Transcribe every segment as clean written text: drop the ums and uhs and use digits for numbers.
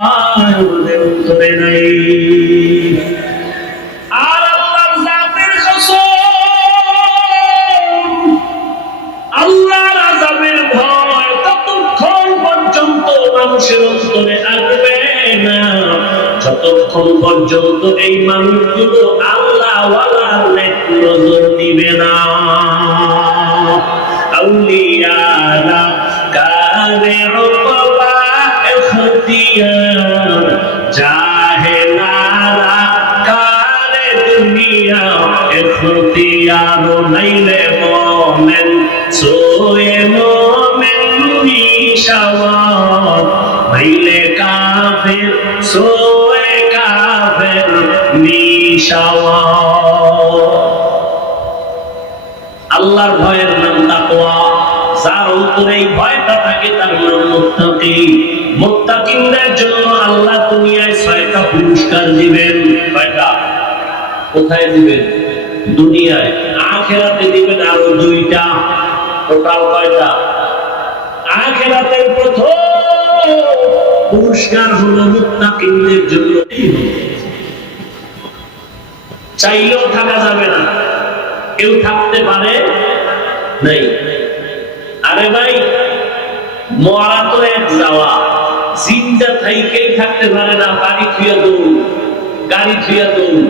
আমাদের অন্তরে নাই। আর আল্লাহর জাতের কসম, আল্লাহর আযাবের ভয় ততক্ষণ পর্যন্ত মানুষের অন্তরে আসবে না যতক্ষণ পর্যন্ত এই মানুষগুলো আল্লাহ ওয়ালার নজর দিবে না। আউলিয়ারা কারে রব্বা এখতিয়ার, জাহেলারা কারে দুনিয়া এখতিয়ার। নাইলে মোমেন সোয়ে মোমেন নিশাওয়ার, নাইলে কাফের সোয়ে কাফের নিশাওয়ার। আল্লাহর ভয়ের নাম তাকওয়া। যার অন্তরে এই ভয়টা থাকে তার নাম মুত্তাকি। মুত্তাকিনদের জন্য আল্লাহ দুনিয়ায় 6টা পুরস্কার দিবেন। কয়টা? কোথায় দিবেন? দুনিয়ায়। আখিরাতে দিবেন আরো 2টা। টোটাল কয়টা? আখিরাতের প্রথম পুরস্কার হলো মুত্তাকিনদের জন্য। চাইলেও থাকা যাবে না, কেউ থাকতে পারে নাই। আরে ভাই, মরা তো এক যাওয়া, জিন্দা থাইকেই থাকতে পারে না। বাড়ি থুয়া দৌড়, গাড়ি থুয়া দৌড়।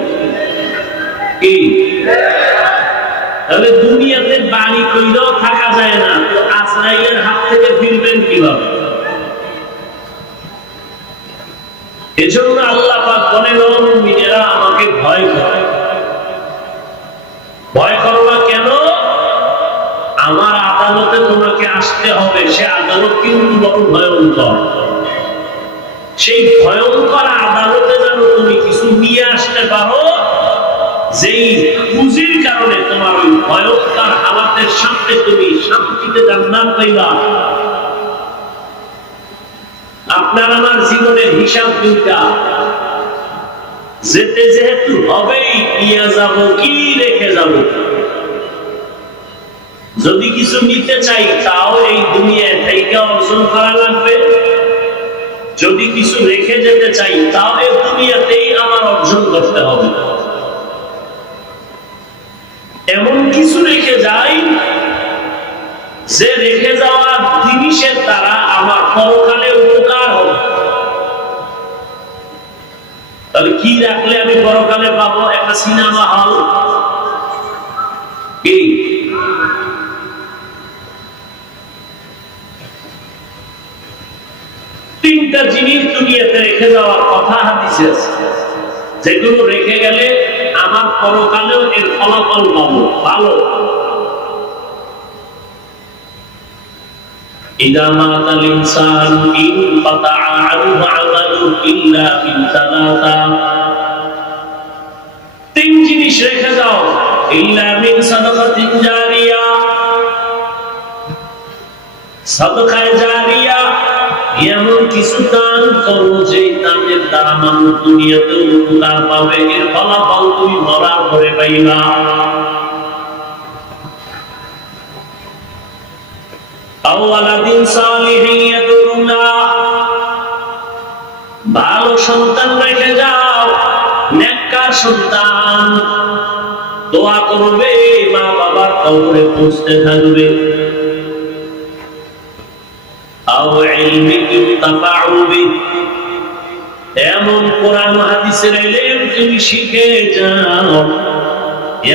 কি তাহলে দুনিয়াতে বাড়ি কইলেও থাকা যায় না, তো আজরাইলের হাত থেকে ফিরবেন কিভাবে? এজন্য আল্লাহ পাক বলেন, মুমিনেরা আমাকে ভয় করে। ভয় করো না কেন? আমার আদালতে তোমাকে আসতে হবে। সে আদালত কিন্তু বড় ভয়ঙ্কর। সেই ভয়ঙ্কর আদালতে যেন তুমি কিছু নিয়ে আসতে পারো, যেই পুঁজির কারণে তোমার ওই ভয়ঙ্কর হালাতের সামনে তুমি শান্তিতে জান্নাত পাইবা। আপনার আমার জীবনের হিসাব 2টা। যেতে যেহেতু হবেই, নিয়ে যাব কি রেখে যাব। যদি কিছু নিতে চাই তাও এই দুনিয়ায় থেকে অর্জন করা লাগবে। যদি কিছু রেখে যেতে চাই তাও এই দুনিয়াতেই আমার অর্জন করতে হবে। এমন কিছু রেখে যাই যে রেখে যাওয়া জিনিসের দ্বারা আমার পরকালে উপকার হবে। তাহলে কি রাখলে আমি পরকালে পাবো? একটা সিনেমা হল। কি 3টা জিনিস দুনিয়াতে রেখে যাওয়ার কথা হাদিসে আছে, যেগুলো রেখে গেলে আমার পরকালেও এর ফলাফল পাবো ভালো। ইদা মাতাল ইনসান ইনকাতা আনহু আমালু ইল্লা মিন 3। 3 জিনিস রেখে যাও। ইল্লা মিন সাদাকাতিন জারিয়া, সাদকায়ে জারিয়া, এমন কিছু দান করো যে দানের দ্বারা মানুষ দুনিয়াতে উপকার পাবে, এর ফলাফল তুমি মরার পরে পাইবা। আওয়ালাদিন সালিহিন ইয়াদুনা, ভালো সন্তান রেখে যাও, নেককার সন্তান দোয়া করবে, মা বাবার কবরে পৌঁছতে থাকবে। এমন কোরআন হাদিসের ইলম তুমি শিখে যাও,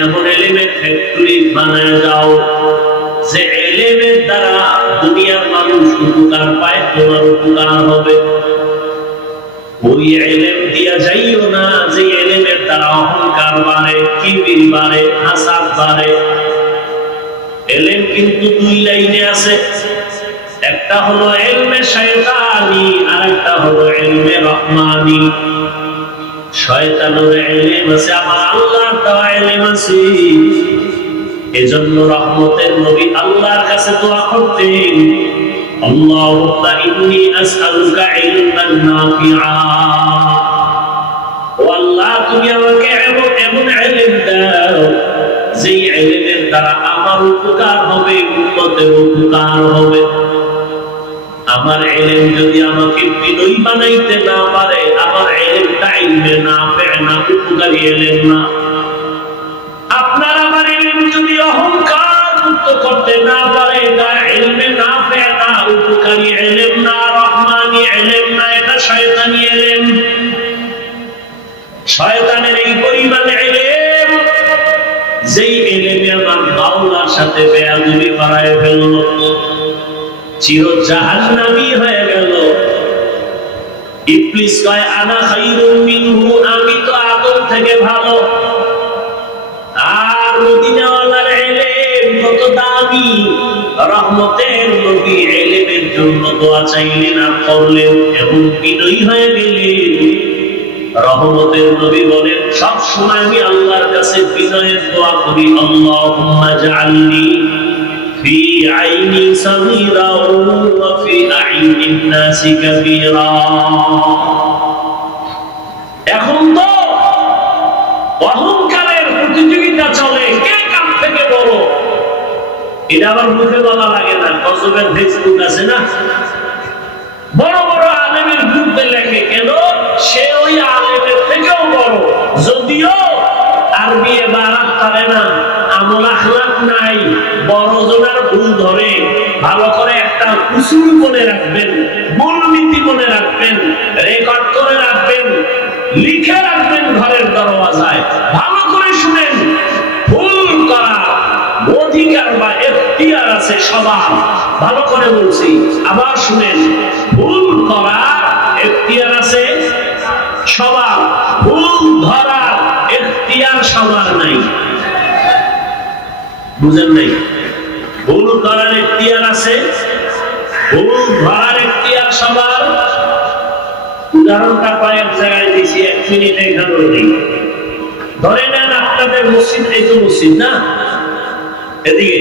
এমন ইলমের ফ্যাক্টরি বানায় যাও যে ইলমের দ্বারা দুনিয়ার মানুষ উপকার পায়, তোমার উপকার হবে। ওই ইলম দিয়া যাইও না যে ইলমের দ্বারা অহংকার বাড়ে, কিবির বাড়ে, হাসাদ বাড়ে। ইলম কিন্তু 2 লাইনে আছে। একটা হলো ইলমে শয়তানি, আর একটা হলো ইলমে রহমানি। শয়তানের ইলম আছে, আমার আল্লাহর দেওয়া ইলম আছে। এজন্য রহমতের নবী আল্লাহর কাছে দোয়া করতেন, আল্লাহুম্মা ইন্নী আসআলুকা ইলমান নাফিআ। ও আল্লাহ, তুমি আমাকে এমন ইলম দাও যে ইলমের দ্বারা আমার উপকার হবে, উম্মতের উপকার হবে। আমার ইলম যদি আমাকে বিনয়ী বানাইতে না পারে, আমার ইলমটা ইলমে নাফি না, উপকারী ইলম না। আপনার আমার ইলম যদি অহংকার মুক্ত করতে না পারে, তা ইলমে নাফি না, উপকারী ইলম না, রহমানি ইলম না, এটা শয়তানি ইলম। শয়তানের এই পরিমাণ ইলম, যেই ইলমে আমার মাওলার সাথে বেয়াদবি করায় ফেলল, চির জাহান্নামী হয়ে গেল। ইবলিস কয় আনা খায়রুম মিনহু, আমি তো আদম থেকে ভালো। আর মদিনাওয়ালার ইলম কত দামি, রহমতের নবী ইলমের জন্য দোয়া চাইলেন আর করলেন, এবং বিনয়ী হয়ে গেলেন। রহমতের নবী বলেন, সব সময় আমি আল্লাহর কাছে বিনয়ের দোয়া করি, আল্লাহুম্মা জাআলনি ফি আইনি সাগীরা ওয়া ফি আইনিন নাসি কাবীরা। এখন তো অহংকারের প্রতিযোগিতা চলে, কে কার থেকে বড়। এটা আবার মুখে বলা লাগে না, গজবের ফেসবুক আছে না, বড় বড় আলেমের গ্রুপে লেখে, কেন সে ওই আলেমের থেকেও বড়, যদিও আরবি বারাত পারে না, আমল আখলাক নাই, বড় জনের ভুল ধরে। ভালো করে একটা উসুল মনে রাখবেন, মূলনীতি মনে রাখবেন, রেকর্ড করে রাখবেন, লিখে রাখবেন ঘরের দরওয়াজায়। ভালো করে শুনেন, ভুল করা অধিকার বা এখতিয়ার আছে সবার। ভালো করে বলছি, আবার শুনেন, ভুল করা এখতিয়ার আছে সবার, ভুল ধরার এখতিয়ার সবার নাই। বুঝেন নাই? ভুল করার এখতিয়ার আছে, ভুল ধরার এখতিয়ার সবার। উদাহরণটা কয়েক জায়গায় দিয়েছি, 1 মিনিট এখানে নেই। ধরে নেন আপনাদের মসজিদ, এই তো মসজিদ না, এদিকে,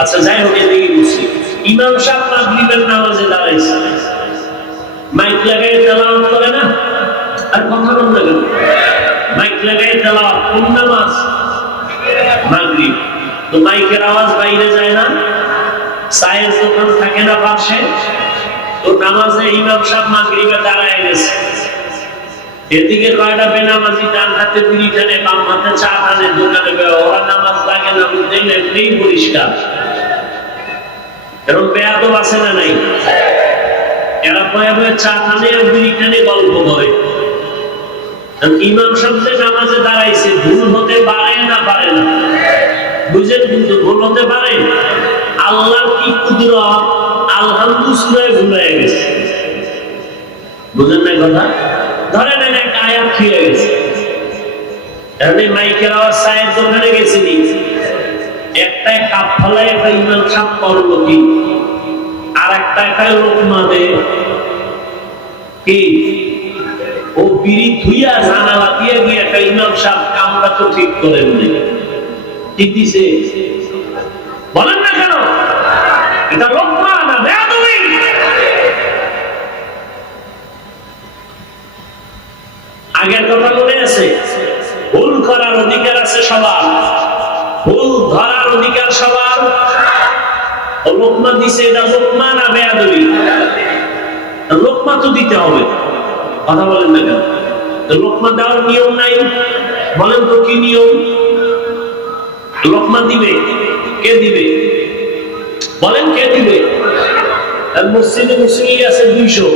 আচ্ছা যাই হোক, এদিকে মসজিদ, ইমাম সাহেব মাগরিবের নামাজে দাঁড়াইছে, মাইক লাগাই তেলাওয়াত করে না, আর কথা বল না কেন? মাইক লাগাই তেলাওয়াত, কোন নামাজ? মাগরিব। তো মাইকের আওয়াজ বাইরে যায় না, চায়ের দোকান থাকে না পাশে, তো নামাজে ইমাম সাহেব মাগরিবে দাঁড়ায় গেছে। এদিকে কয়টা বেনামাজি ডান হাতে বিড়ি টানে, বাম হাতে চা টানে, দোকানে ওরা নামাজ লাগে না, বুঝলেন? এমনি পরিষ্কার। এরকম বেয়াদব আছে না নাই? এরা বয়ে বয়ে চা টানে আর বিড়ি টানে গল্প করে। ইমাম সাহেব যে নামাজে দাঁড়াইছে, ভুল হতে পারে না? পারে না। বুঝেন? কিন্তু ভুল হতে পারে। আল্লাহর কি কুদরত, আলহামদুলিল্লাহ ভুলে গেছে। বুঝেন না কথা? ধরে নেন এক আয়াত খেয়ে গেছে, এমনি মাইকের আওয়াজ, চায়ের দোকানে গেছে, একটা কাপ ফেলায় একটা ইমাম সাহেব করলো কি, আর একটা লোকমা দে কি, ও বিড়ি ধুইয়া জানালা দিয়ে গিয়ে একটা ইমাম সাহেব কামরা তো ঠিক করেন নাই, ঠিক দিছে? বলেন না কেন? এটা লোকমা না বেয়াদবি? আগের কথা মনে আছে? ভুল করার অধিকার আছে সবার, ভুল ধরার অধিকার সবার। লোকমা দিছে, এটা লোকমা না বেয়াদবি? লোকমা তো দিতে হবে, কথা বলেন না কেন? লোকমা দেওয়ার নিয়ম নাই? বলেন তো কি নিয়ম? লোকমা দিবে কে? দিবে বলেন, কে দিবে? মসজিদে মুসলিম আছে 200,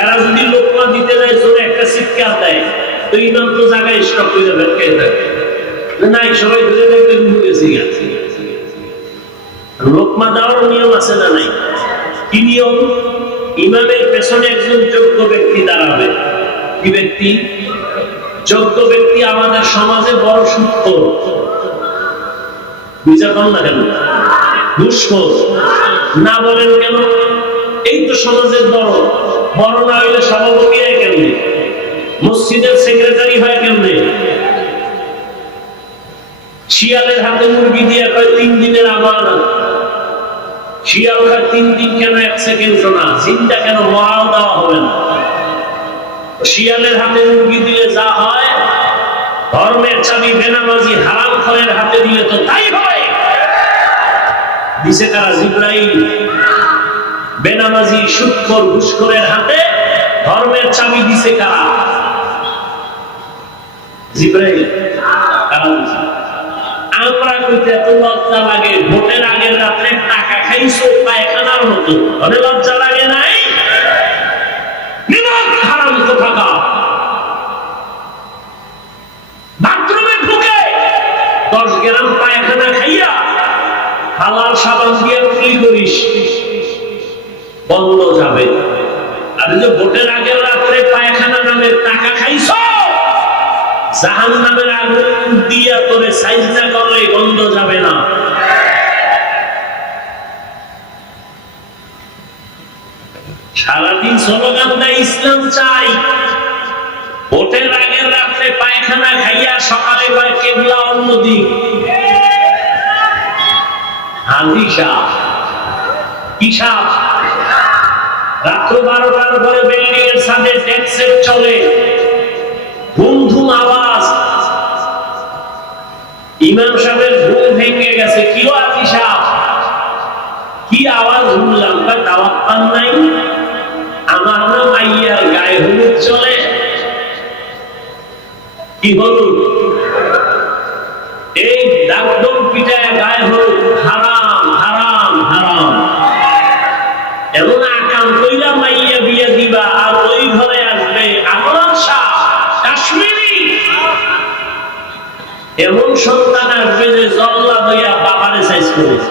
এরা যদি লোকমা দিতে যায়, জোরে একটা চিৎকার দেয়, তো ইমাম তো জায়গায় স্টপ হয়ে যাবে, কে দেয়? নাই, সবাই ধরে দেখতে গেছি। লোকমা দেওয়ার নিয়ম আছে না নাই? কি নিয়ম? ইমামের পেছনে একজন যোগ্য ব্যক্তি দাঁড়াবে। কি ব্যক্তি? যোগ্য ব্যক্তি। আমাদের সমাজে বড় সুৎখোর, বিচার কম না কেন? ঘুষখোর না বলেন কেন? এই তো সমাজের বড়, বড় না হইলে সভাপতি হয় কেমনে? মসজিদের সেক্রেটারি হয় কেমনে? শিয়ালের হাতে মুরগি দিয়ে কয় 3 দিনের আমানত। শিয়াল খায় 3 দিন কেন? 1 সেকেন্ড না, জিন্দা কেন? মরাও দেওয়া হবে না। শিয়ালের হাতে মুরগি দিলে যা হয়, ধর্মের চাবি বেনামাজি হারাম খোরের হাতে দিলে তো তাই হয়। দিছে কারা? জিবরাইল। বেনামাজি সুদখোর ঘুষখোরের হাতে ধর্মের চাবি দিছে কারা? জিবরাইল। কারা দিছে? আমরা কইতে এত লজ্জা লাগে, ভোটের আগের রাত্রে টাকা খাইছো পায়খানার মতো, মানে লজ্জা লাগে নাই? নিমক হারাম কোথাকার। বাথরুমে ঢুকে 10 গ্রাম পায়খানা খাইয়া হালাল সাবান দিয়ে কুলি করিস, বন্ধ যাবে। আর যে ভোটের আগের রাত্রে পায়খানা নামের টাকা খাইছো, জাহান্নামের আগুন দিয়া তোরে সাজদা করলে বন্ধ যাবে না। সারাদিন স্লোগান দেয় ইসলাম চাই, ভোটের আগের রাত্রে পায়খানা খাইয়া সকালে কয় কেবলা অন্যদিক। হাজি সাহ কি সাহ? রাত্র 12টার পরে বিল্ডিং এর ছাদে ট্যাক্সের চলে, ধুম ধুম আওয়াজ। ইমাম সাহেবের ঘুম ভেঙে গেছে। কি হাজি সাহ, কি আওয়াজ শুনলাম? দাওয়াত পান নাই? আমার না মাইয়ার গায়ে হলুদ চলে। কি হলুদ? এই ডাকডোল পিটায় গায়ে হলুদ হারাম হারাম হারাম। এমন আকাম কইরা মাইয়া বিয়ে দিবা আর ওই ঘরে আসবে আকরাম শাহ কাশ্মীরি, এমন সন্তান আসবে যে জল্লা হইয়া বাবারে সাইজ করেছে।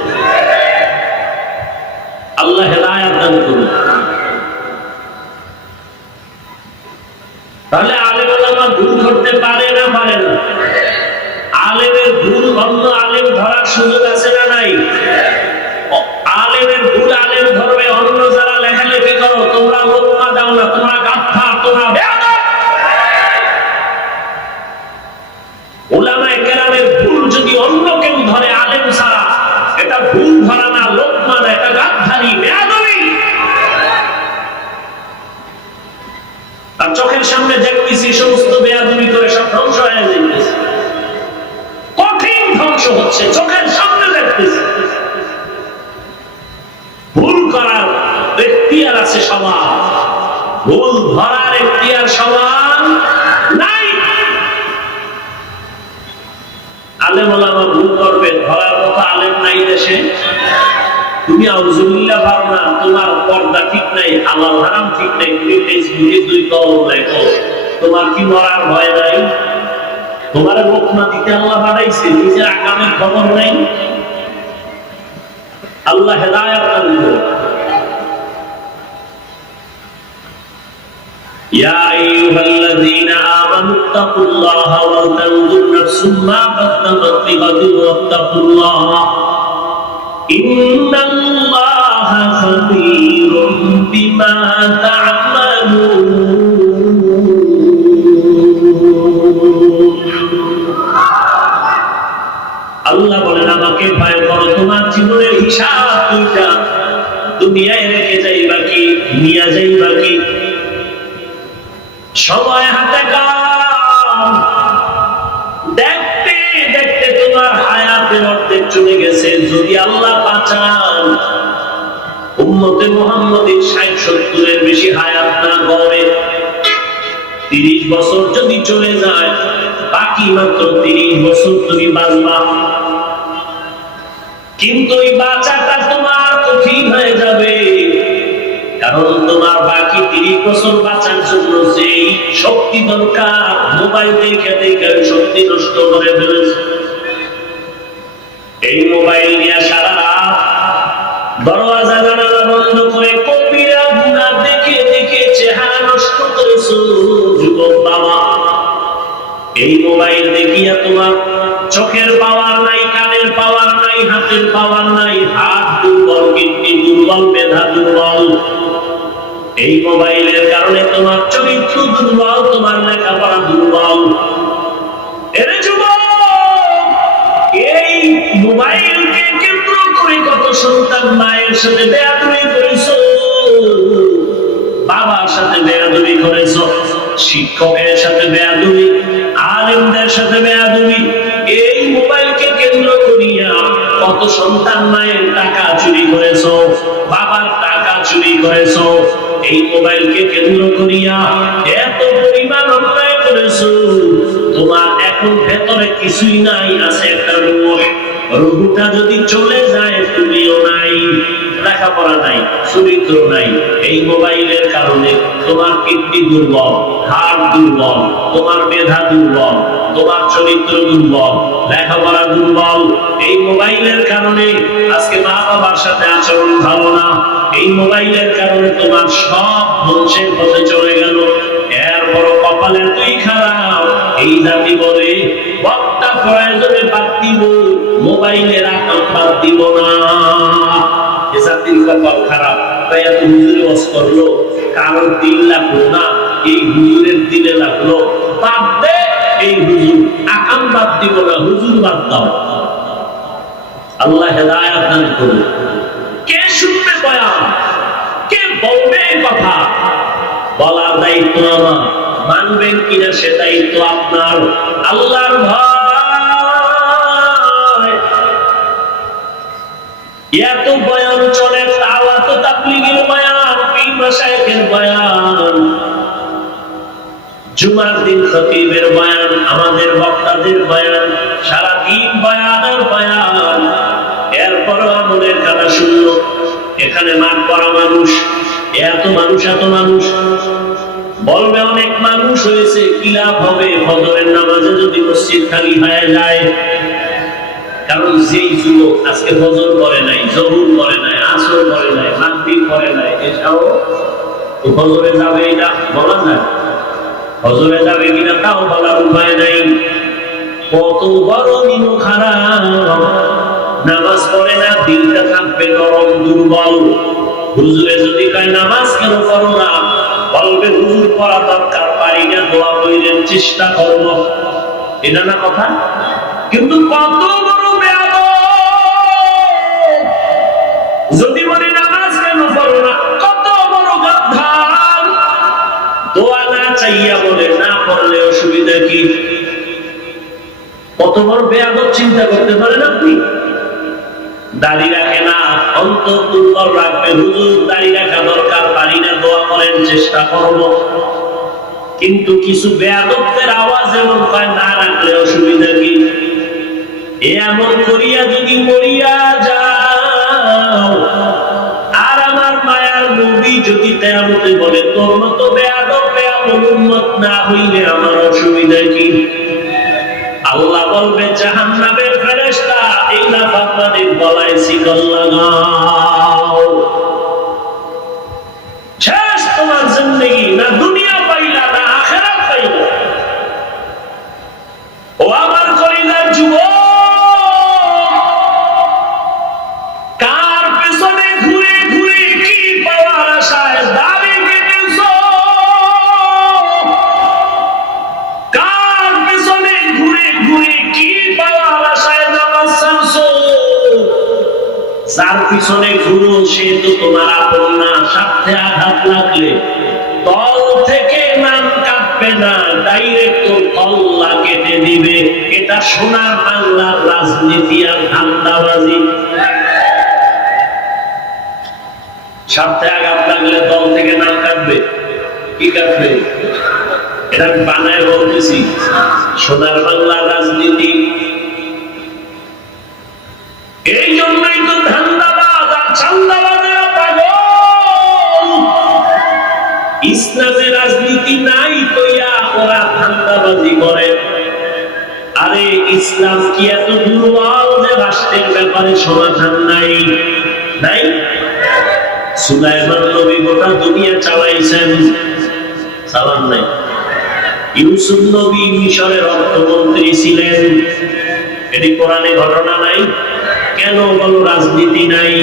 আল্লাহ হেদায়েত দান করুন। তাহলে আলেম ওলামা ভুল করতে পারে না পারে না? আলেমের ভুল অন্য আলেম ধরার সুযোগ আছে না নাই? আলেমের ভুল আলেম ধরবে, অন্য যারা লেখালেখি করো তোমরা লোকমা দাও না, তোমরা গাধা, তোমরা বেয়াদব। উলামায়ে কেরামের ভুল যদি অন্য কেউ ধরে আলেম ছাড়া, এটা ভুল ধরা না, লোকমা না, এটা গাদ্দারি, বেয়াদবি। আর চোখের সামনে দেখতেছি সমস্ত বেয়াদবি করে সব ধ্বংস হয়ে যাইতেছে, কঠিন ধ্বংস হচ্ছে, চোখের সামনে দেখতেছি। ভুল করার এখতিয়ার আছে সবার, ভুল ধরার এখতিয়ার সবার নাই। আলেম ওলামা ভুল করবে, ধরার মতো আলেম নাই দেশে। তুমি আউযুবিল্লাহ পারো না, তোমার পর্দা ঠিক নাই, হালাল হারাম ঠিক নাই, তুমি ফেসবুকে 2 কলম লেখো, তোমার কি মরার ভয় নাই? তোমার লোকমা দিতে আল্লাহ বানাইছে, নিজের আকামের খবর নাই। আল্লাহ হেদায়েত দান করুন। ইয়া আইয়ুহাল্লাযীনা আমানুত্তাকুল্লাহা ওয়া তানজুর নাফসুম মা কাদ্দামাত লিগাদিন ওয়াত্তাকুল্লাহ ইন্নাল্লাহা খাবীরুম বিমা তা'মালুন। আল্লাহ বলেন আমাকে ভয় করো, তোমার জীবনের হিসাব দুইটা দুনিয়ায় রেখে যাইবা কি নিয়ে যাইবা কি? সময় হাতে কম, দেখতে দেখতে তোমার হায়াতের অর্ধেক চলে গেছে। যদি আল্লাহ বাঁচান, উম্মতে মুহাম্মদীর 60-70 এর বেশি হায়াত না গড়ে, 30 বছর যদি চলে যায়, বাকি মাত্র 30 বছর তুমি বাঁচবা। কিন্তু এই বাঁচাটা তোমার কঠিন হয়ে যাবে, কারণ তোমার বাকি 30 বছর বাঁচার জন্য যেই শক্তি দরকার, মোবাইল দেখে দেখে শক্তি নষ্ট করে ফেলেছে। এই মোবাইল নিয়ে সারা রাত দরওয়াজা জানালা বন্ধ করে কবিরা গুনাহ দেখে দেখে চেহারা নষ্ট করেছো যুবক বাবা। এই মোবাইল দেখিয়া তোমার চোখের পাওয়ার নাই, কানের পাওয়ার নাই, হাতের পাওয়ার নাই, হাত দুর্বল, কিডনি দুর্বল, মেধা দুর্বল। এই মোবাইলের কারণে তোমার চরিত্র দুর্বল, তোমার লেখাপড়া দুর্বল। এর যুবক, এই মোবাইলকে কেন্দ্র করে কত সন্তান মায়ের সাথে বেয়াদবি করেছো, বাবার সাথে বেয়াদবি করেছো, শিক্ষকের সাথে বেয়াদবি, আলেমদের সাথে বেয়াদবি। এই মোবাইলকে কেন্দ্র করিয়া কত সন্তান মায়ের টাকা চুরি করেছো, বাবার টাকা চুরি করেছো, এই মোবাইলকে কেন্দ্র করিয়া এত পরিমাণ অন্যায় করেছো, তোমার এখন ভেতরে কিছুই নাই, আছে একটা রূহ। রূহটা যদি চলে যায় তুমিও নাই, লেখাপড়া নাই, চরিত্র নাই। এই মোবাইলের কারণে তোমার কিডনি দুর্বল, হাড় দুর্বল, তোমার মেধা দুর্বল, তোমার চরিত্র দুর্বল, লেখাপড়া দুর্বল। এই মোবাইলের কারণে আজকে মা বাবার সাথে আচরণ ভালো না। এই মোবাইলের কারণে তোমার সব ধ্বংসের পথে চলে গেল। এর বড় কপালের তুই খারাপ। এই জাতি বলে বক্তা প্রয়োজনে বাদ দিব, মোবাইলের আকাম বাদ দিব না। এ জাতির কপাল খারাপ। তাই এত হুজুরে ওয়াজ করলো, কারোর দিল লাগলো না, এই হুজুরের দিলে লাগলো। বাদ দে এই হুজুর, আকাম বাদ দিব না, হুজুর বাদ দাও। আল্লাহ হেদায়েত দান করুন। কে শুনবে বয়ান, কে বলবে কথা, বলার দায়িত্ব আমার, মানবেন কিনা সে দায়িত্ব আপনার। আল্লাহর ভয়। এত বয়ান চলে, তাও এত তাবলীগের বয়ান, পীর মাশায়েখের বয়ান, জুমার দিন খতিবের বয়ান, আমাদের বক্তাদের বয়ান, সারাদিন বয়ান আর বয়ান। এরপরও আমলের কাটা শূন্য। এখানে মাঠ করা মানুষ, এত মানুষ, এত মানুষ বলবে অনেক মানুষ হয়েছে, কি লাভ হবে ফজরের নামাজে যদি মসজিদ খালি হয়ে যায়? কারণ যেই যুবক আজকে ফজর করে নাই, জহুর করে নাই, আসর করে নাই, মাগরিব করে নাই, এটাও ফজরে যাবে, এটা বলা যায়? ফজরে যাবে কিনা তাও বলার উপায় নাই। কত বড় দিনও খারাপ, নামাজ পড়ে না, দিনটা থাকবে নরম দুর্বল। হুজুরে যদি কয় নামাজ কেন করো না, বলবে হুজুর পড়া দরকার, পারি না, দোয়া কইরেন, চেষ্টা করব। এটা না কথা? কিন্তু কত বড় বেয়াদব যদি বলে নামাজ কেন পড়ো না, কত বড় গাধা। দোয়া না চাইয়া বলে না পড়লে অসুবিধা কি? কত বড় বেয়াদব চিন্তা করতে পারেন আপনি? দাড়ি রাখে না, অন্তর দুর্বল রাখবে, হুজুর দাড়ি রাখা দরকার, পারি না, দোয়া করেন, চেষ্টা করব। কিন্তু কিছু বেয়াদবদের আওয়াজ এমন পায়, না রাখলে অসুবিধা কি? এমন করিয়া যদি মরিয়া যাও, আর আমার মায়ার নবী যদি কিয়ামতে বলে তোর মতো বেয়াদব বেয়াদব উম্মত না হইলে আমার অসুবিধা কি? আল্লাহ বলবে জাহান্নামের ফেরেশতা, এই নাফরমানের গলায় শিকল লাগাও। শেষ তোমার জিন্দেগি, না দুনিয়া পাইলা না আখিরাত পাইলা। ও আমার কলিজার যুবক, কার পেছনে ঘুরে ঘুরে কি পাওয়ার আশায় দাড়ি কেটেছো? কার পেছনে ঘুরে ঘুরে কি পাওয়ার আশায় নামাজ ছাড়ছো? যার পিছনে ঘুরো সে তো তোমার আপন না। স্বার্থে আঘাত লাগলে দল থেকে নাম কাটবে না, ডাইরেক্ট কল্লা কেটে দিবে। এটা সোনার বাংলার রাজনীতি আর ধান্দাবাজি। স্বার্থে আঘাত লাগলে দল থেকে নাম কাটবে, কি কাটবে? এটা বানায় বলতেছি, সোনার বাংলার রাজনীতি। এই জন্যই তো ধান্দাবাজ আর চান্দাবাজেরা পাগল। ইসলামের রাজনীতি নাই কইয়া ওরা ধান্দাবাজি করে। আরে ইসলাম কি এত দুর্বল যে রাষ্ট্রের ব্যাপারে সমাধান নাই? নাই। সুলাইমান নবী গোটা দুনিয়া চালাইছেন, চালান নাই। ইউসুফ নবী মিশরের অর্থমন্ত্রী ছিলেন, এটি কোরআনে ঘটনা নাই? কেন বলো রাজনীতি নাই?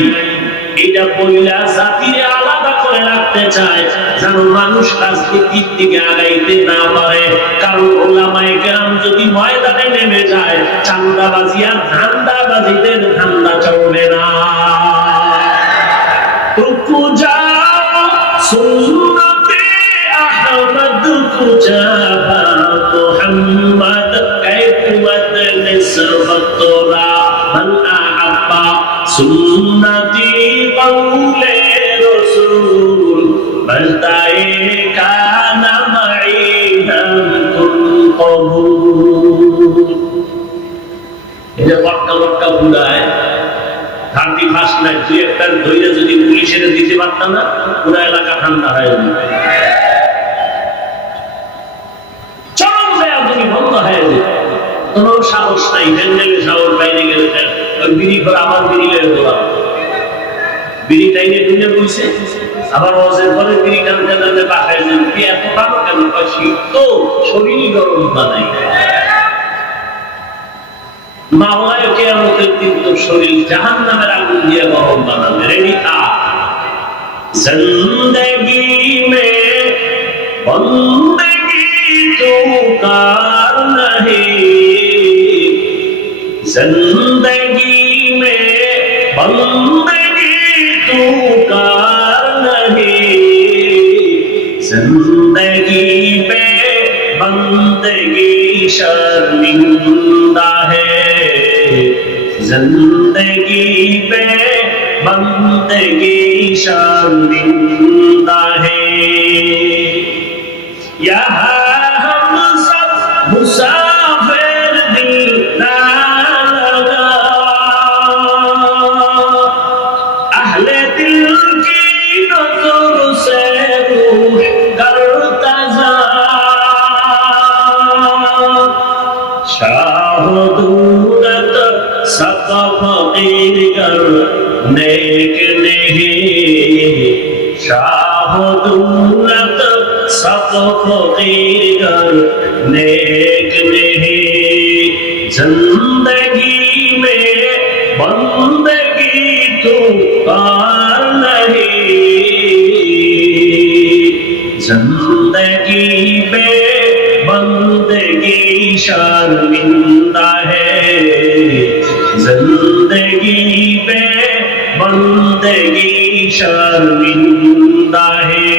এটা বইলা জাতিরে আলাদা করে রাখতে চায়, যেন মানুষ রাজনীতির দিকে আগাইতে না পারে। কারণ ওলামায়ে কেরাম যদি ময়দানে নেমে যায়, চান্দাবাজি আর ধান্দাবাজিদের ধান্দা চলবে না। কুজা সুন্নতে আহমদ কুজা মুহাম্মদ কায়কুমত নিসবতরা মান আহাব্বা সুন্নতি কওলে রাসূল रसूल बजदाए काना माई हम कुल कबूल। এই যে বটকা বটকা বুড়ায় 31 নাইট দুই একটার ধৈর্য যদি পুলিশের দিতে পারতাম না, পুরো এলাকা ঠান্ডা হয়ে যেত, চরম বেয়াদবি বন্ধ হয়ে যেত। কোনো সাহস নাই, প্যান্ডেলে সাহস, বাইরে গেলে বিড়ি করে আবার বিড়ি লেগে দিলাম, বিড়ি টাইনে টুনে বইছে, আবার ওয়াজের পরে বিড়ি টানতে টানতে বাসায় যান। এত টানো কেন? শীত তো, শরীর গরম বানাই। মাওলায় কিয়ামতের দিন তো শরীর জাহান্নামের আগুন দিয়ে গরম বানাবে। রেডি থাক। জিন্দেগি মে বন্দেগি তো কার नहीं, जिंदगी में बंदगी तू कार नहीं, जिंदगी में बंदगी शर्मिंदा है, जिंदगी में बंदगी शर्मिंदा है। यहाँ हम सब मुसाफिर दिल ना लगा, अहले दिल की नजर से रूह करता जा, शाहदूरत सब फकीर कर नेक नहीं, शाहदूरत सब फकीर कर नेक नहीं, जिंदगी में बंदगी तो पार नहीं, जिंदगी में बंदगी शर्मिंदा है, जिंदगी में बंदगी शर्मिंदा है,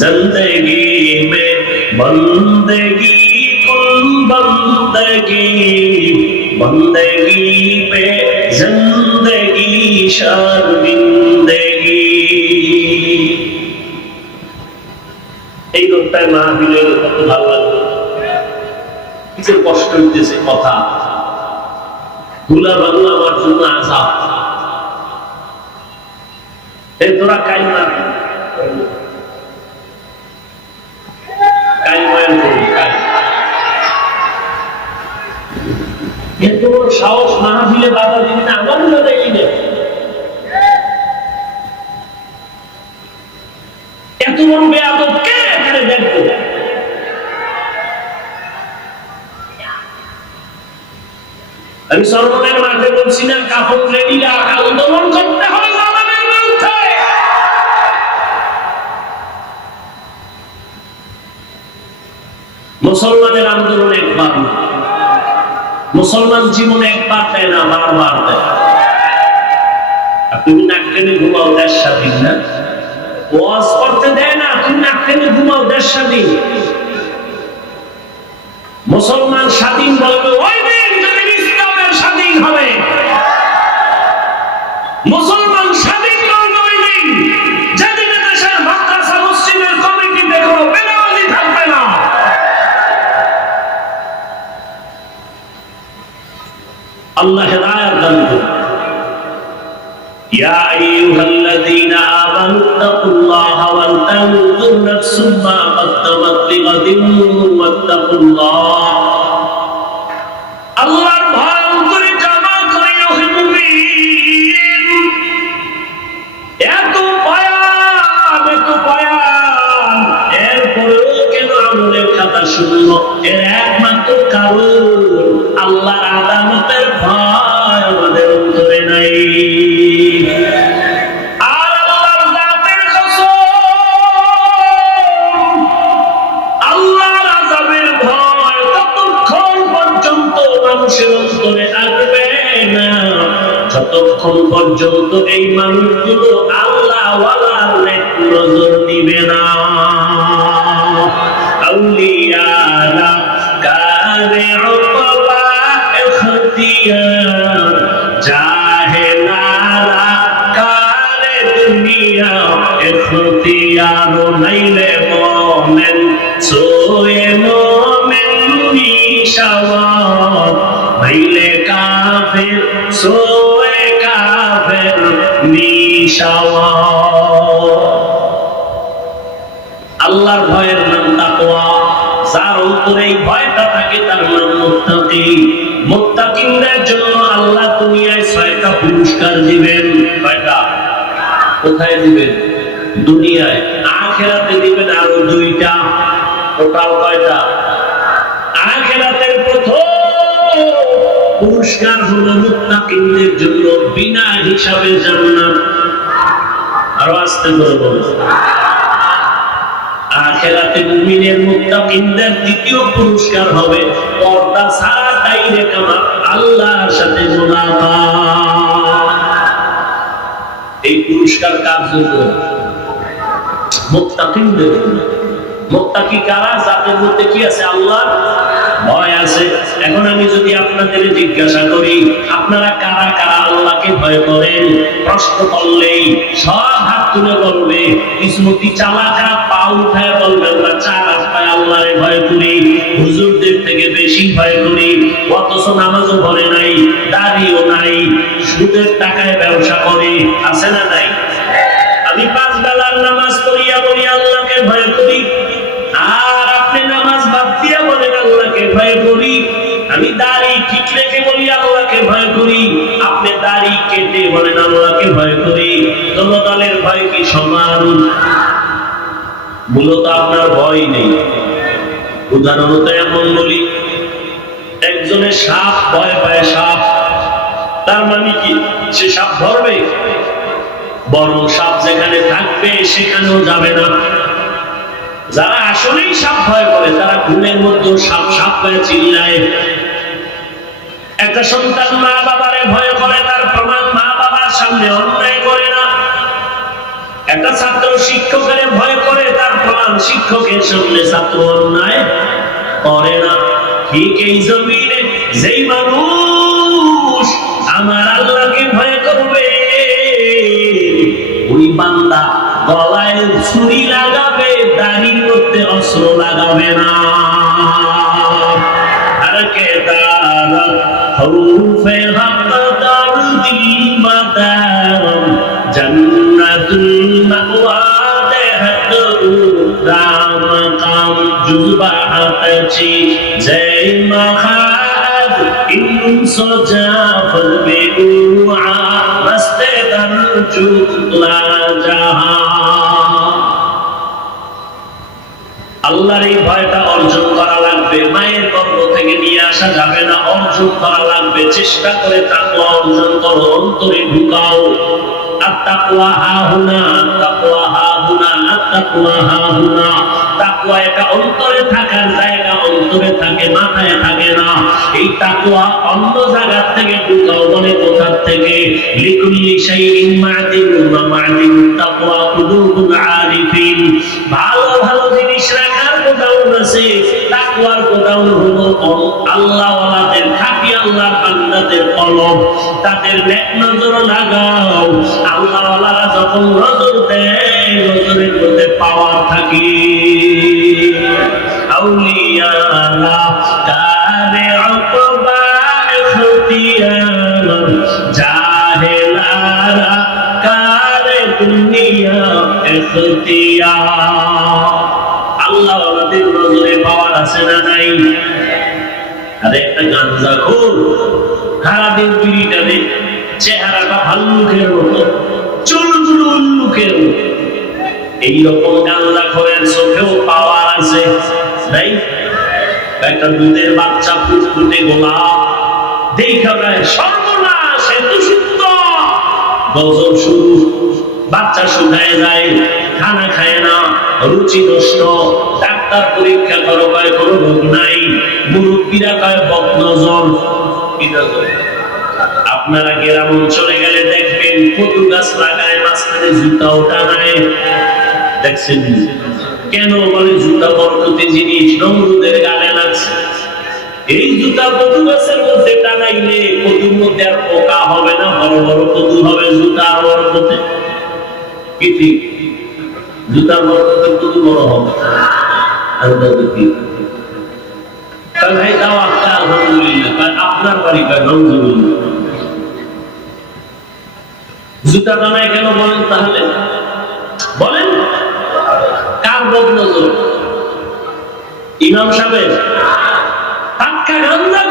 जिंदगी में बंदगी कुल बंदगी, बंदगी पे जिंदगी शर्मिंदगी। এই লোকটার মাহফিলে কত ভালো লাগলো, কিছু কষ্ট হইতেছে, কথা ধুলা বালু আমার জন্য আযাব। এই তোরা কাইমা এত বড় সাহস, মাহফিলে বাধা দিবি না, আমার বাধাই না। এত বড় বেয়াদব কে এখানে দেখবো? আমি সরমনের মাঠে বলছি না, কাফন রেডি রাখ, আন্দোলন করতে হবে জালেমের বিরুদ্ধে। মুসলমানের আন্দোলন একবার না, মুসলমান জীবনে একবার দেয় না, বারবার দেয়। তুমি নাক টেনে ঘুমাও, দেশ স্বাধীন না। ওয়াজ করতে দেয় না, তুমি নাক টেনে ঘুমাও, দেশ স্বাধীন। মুসলমান স্বাধীন বলবে ওই দিন যেদিন ইসলামের স্বাধীন হবে। মুসলমান স্বাধীন বলবে ওই দিন যেদিন দেশের মাদ্রাসা মসজিদের কমিটি দেখো বেনামাজি থাকবে না। আল্লাহ হেদায়েত দান করুন। ইয়া আইয়ুহাল্লাযীনা আমানু তাকুল্লাহা ওয়া তানজুর নাফসুম মা কদ্দামাত লিগাদিন ওয়াত্তাকুল্লাহ। আল্লাহর ভয় অন্তরে জমা করিও হে মুমিন। এত বয়ান এরপরেও কেন আমলের খাতা শূন্য? এর একমাত্র কারণ আল্লাহর আদালতের ভয় আমাদের অন্তরে নাই। আর আল্লাহর জাতের কসম, আল্লাহর আযাবের ভয় ততক্ষণ পর্যন্ত মানুষের অন্তরে আসবে না যতক্ষণ পর্যন্ত এই মানুষগুলো আল্লাহ ওয়ালার নজর দিবে না। আউলিয়ারা কারে উকবা ইখতিয়ার, জাহেলারা কারে মোমেন সোয়ে মোমেন নিশাওয়াত মাইলে কাফের সোয়ে কাফের নিশাওয়াত। আল্লাহর ভয়ের নাম তাকওয়া। যার উপরে এই ভয়টা থাকে তার নাম মুত্তাকি। মুত্তাকিনদের জন্য আল্লাহ দুনিয়ায় 6টা পুরস্কার দিবেন। কয়টা? কোথায় দিবেন? দুনিয়ায়। আখিরাতে দিবেন আরো 2টা। টোটাল কয়টা? আখিরাতের প্রথম পুরস্কার হলো মুত্তাকিনদের জন্য বিনা হিসাবে জান্নাত। আরো আস্তে করে বলুন। আখিরাতে মুমিনের মুত্তাকিনদের দ্বিতীয় পুরস্কার হবে পর্দা ছাড়া ডাইরেক্ট আমার আল্লাহর সাথে মুলাকাত। এই পুরস্কার কার জন্য? মুত্তাকিনদের জন্য। মুত্তাকি কারা? যাদের মধ্যে কি আছে? আল্লাহর ভয় আছে। এখন আমি যদি আপনাদের জিজ্ঞাসা করি আপনারা কারা কারা আল্লাহকে ভয় করেন, প্রশ্ন করলেই সব হাত তুলে বলবে। কিসমতি চালাকরা পা উঠায় বলবে আমরা 4 হাত পায় আল্লাহরে ভয় করি, হুজুরদের থেকে বেশি ভয় করি, অথচ নামাজও পড়ে নাই, দাড়িও নাই, সুদের টাকায় ব্যবসা করে। আছে না নাই? আমি 5 বেলার নামাজ পড়িয়া বলি আল্লাহকে ভয় করি, আর আপনি নামাজ বাদ দিয়া বলেন আল্লাহকে ভয় করি। আমি দাড়ি ঠিক রেখে বলি আল্লাহকে ভয় করি, আপনি দাড়ি কেটে বলেন আল্লাহকে ভয় করি। দোনো দলের ভয় কি সমান? মূলত আপনার ভয় নেই। উদাহরণত এমন বলি, একজনের সাপ ভয় পায়, সাপ, তার মানে কি সে সাপ ধরবে? বরং সাপ যেখানে থাকবে সেখানেও যাবে না। যারা আসলেই সাপ ভয় করে তারা ঘুমের মধ্যে সাপ সাপ করে চিল্লায়। একটা সন্তান মা বাবারে ভয় করে, তার প্রমাণ মা বাবার সামনে অন্যায় করে না। একটা ছাত্র শিক্ষকের ভয় করে, তার প্রমাণ শিক্ষকের সামনে ছাত্র অন্যায় করে না। ঠিক এই জমিনে যেই মানুষ আমার আল্লাহকে ভয় করবে, ওই বান্দা গলায় ছুরি লাগাবে, দাড়ির মধ্যে অস্ত্র লাগাবে না। আর কে দাঁড়া খৌফে হাক্কাদার দিল মাদার জান্নাতুল মাওয়া দেহত রাম কাম জুবাহাতচি জয় মহাদ ইনসো জাফর বেউআ রাস্তে দরজু লা জাহা। আল্লাহর এই ভয়টা অর্জন করা লাগবে। মায়ের গর্ভ থেকে নিয়ে আসা যাবে না, অর্জন করা লাগবে। চেষ্টা করে তাকওয়া অর্জন করো, অন্তরে ঢুকাও। আত-তাকওয়া হাহুনা, তাকওয়া হাহুনা, আত-তাকওয়া হাহুনা। তাকওয়া এটা অন্তরে থাকার জায়গা, অন্তরে থাকে, মাথায় থাকে না। এই তাকওয়া অন্য জায়গা থেকে ঢুকাও। বলে কোথা থেকে? লিকুল্লি শাইইন মা'দিনুন ওয়া মা'দিনুত তাকওয়া কুলুবুল আরিফিন। ভালো ভালো জিনিস রাখার গোডাউন আছে, তাকওয়ার গোডাউন হলো আল্লাহ ওয়ালাদের, খাঁটি আল্লাহর বান্দাদের কলব। তাদের নেক নজর লাগাও। আল্লাহ ওয়ালারা যখন নজর দেয়, নজরের মধ্যে পাওয়ার থাকে। আউলিয়ারা কারে উকবা ইখতিয়ার, জাহেলারা কারে দুনিয়া ইখতিয়ার। আল্লাহ ওয়ালাদের নজরে পাওয়ার আছে না নাই? আরে একটা গাঞ্জাখোর সারাদিন বিড়ি টানে, চেহারাটা ভাল্লুকের মতো, চুলগুলো উল্লুকের মতো। এইরকম গাঞ্জাখোরের চোখেও পাওয়ার আছে নাই? একটা দুধের বাচ্চা ফুটফুটে গোলাপ দেখা যায় সর্বনাশ, এত সুন্দর, গজব শুরু। বাচ্চা শুকায় যায়, খানা খায় না, রুচি নষ্ট। ডাক্তার পরীক্ষা করো, কয় কোনো রোগ নাই। মুরব্বীরা কয় বদনজর। কি নজর? আপনারা গ্রাম অঞ্চলে গেলে দেখবেন কদু গাছ লাগায়, মাঝখানে জুতাও টানায়। দেখছেন কেন? বলে জুতা বরকতি জিনিস, নমরুদের গালে লাগছে। এই জুতা কদু গাছের মধ্যে টানাইলে কদুর মধ্যে আর পোকা হবে না, বড় বড় কদু হবে জুতার বরকতে। কি ঠিক? জুতার বরকতে কদু বড় হবে। ভাই দাও একটা আলহামদুলিল্লাহ, আপনার বাড়ি আলহামদুলিল্লাহ। জুতা বানায় কেন বলেন তাহলে? বলেন কার বদ নজর? ইমাম সাহেব টাটকা গান্দা